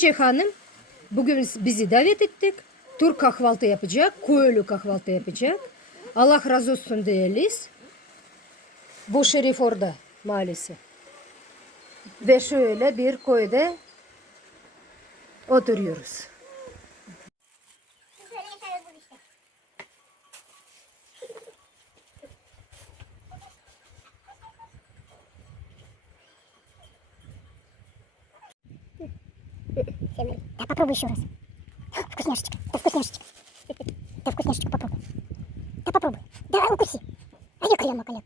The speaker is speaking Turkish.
Hatice Hanım bugün bizi davet ettik. Türk kahvaltı yapacak, köylü kahvaltı yapacak. Allah razı olsun değiliz. Bu şerif orada maalesef. Ve şöyle bir köyde oturuyoruz. Да попробуй еще раз. Вкусняшечка, да вкусняшечка. Да вкусняшечка, попробуй. Да попробуй. Да укуси. А я крема, коляк.